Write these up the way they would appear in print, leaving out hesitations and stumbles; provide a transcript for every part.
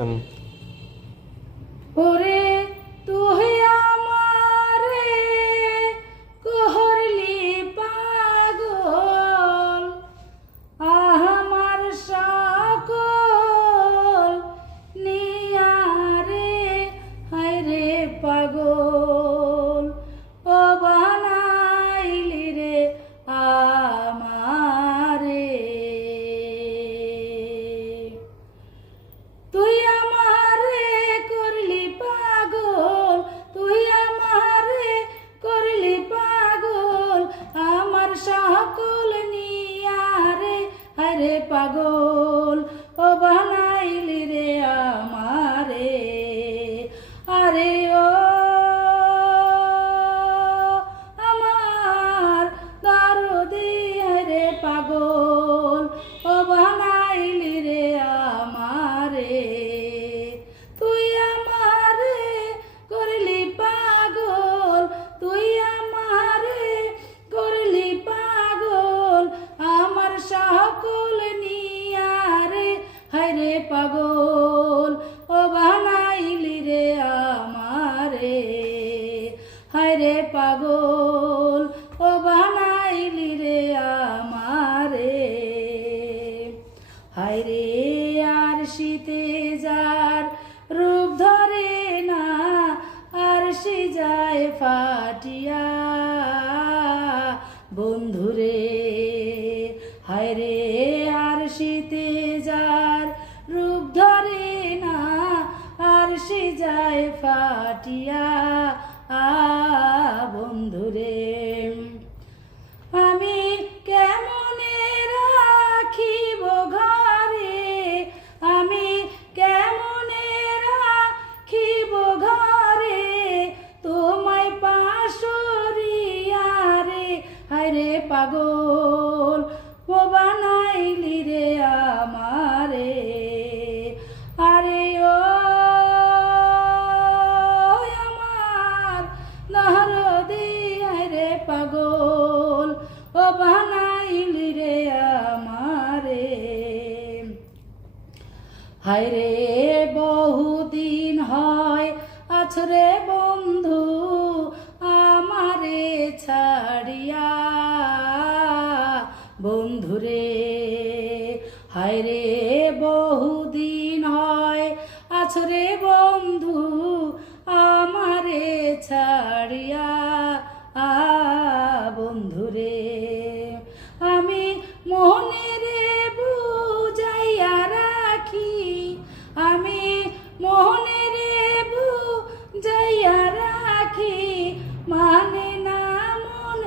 ওরে তুই আমারে করলি পাগল, আমার সকল নিয়ারে হায়রে পাগল, ও বানাইলি রে আমারে। তুই আমারে করলি পাগল, তুই আমারে করলি পাগল, আমার সকল নিয়ারে হায়রে পাগল, ও বানাইলি রে আমারে। আরে ও আমার দরদি হায়রে পাগল, ও বানাইলি রে আমারে। তুই আমারে করলি পাগল, তুই আমারে করলি পাগল, আমার সকল নিয়ারে হায়রে পাগল, ও বানাইলি রে আমারে। হায়রে পাগল, ও বানাইলি রে আমারে। হায়রে আর শীতে যার রূপ ধরে না, আর সে যায় ফাটিয়া বন্ধুরে। হায়রে আর শীতে যার রূপ ধরে না, আর সে যায় ফাটিয়া বন্ধুরে। আমি কেমনে রাখিব ঘরে, আমি কেমনে রাখিব ঘরে, তোমায় পাশরিয়া রে হায়রে পাগল, ও বানাইলি রে আমারে। আরে ও আমার দরদি হায়রে পাগল, ও বানাইলি রে আমারে। হায়রে বহুদিন হয় আছরে বন্ধু আমারে ছাড়িয়া বন্ধুরে। হায়রে বহুদিন হয় আছরে বন্ধু আমারে ছাড়িয়া বন্ধুরে। আমি মনে রে বুঝাইয়া রাখি, আমি মনে রে বুঝাইয়া রাখি, মানে না মন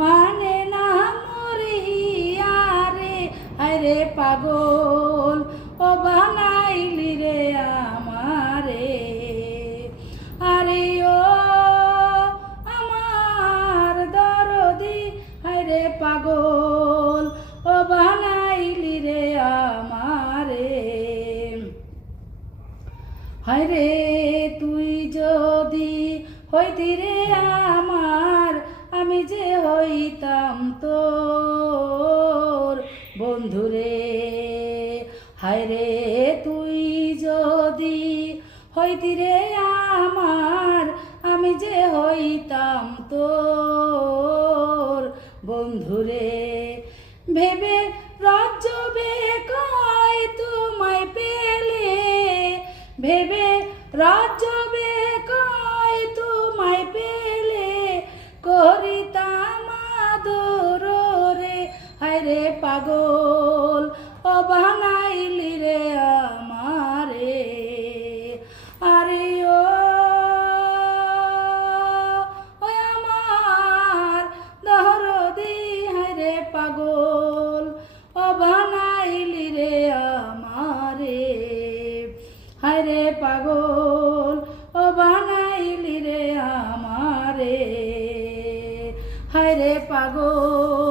মানে না মরিয়া রে হায়রে পাগল, ও বানাইলি রে আমারে। আরে ও আমার দরদি হায়রে পাগল, ও বানাইলি রে আমারে। হায়রে তুই যদি হইতি রে আমার, আমি যে হইতাম তোর বন্ধুরে। হায়রে তুই যদি হইতি রে আমার, আমি যে হইতাম তোর বন্ধুরে। ভেবে রাজ্য বেকায় তোমায় পেলে, ভেবে রাজ্য বেকায় তোমায় পেলে, করিতাম আদর রে হায়রে পাগল, ও বানাইলি রে আমারে। আরে ও আমার দরদি হায়রে পাগল, ও বানাইলি রে আমারে। হায়রে পাগল, ও বানাইলি রে আমারে। হায়রে পাগল।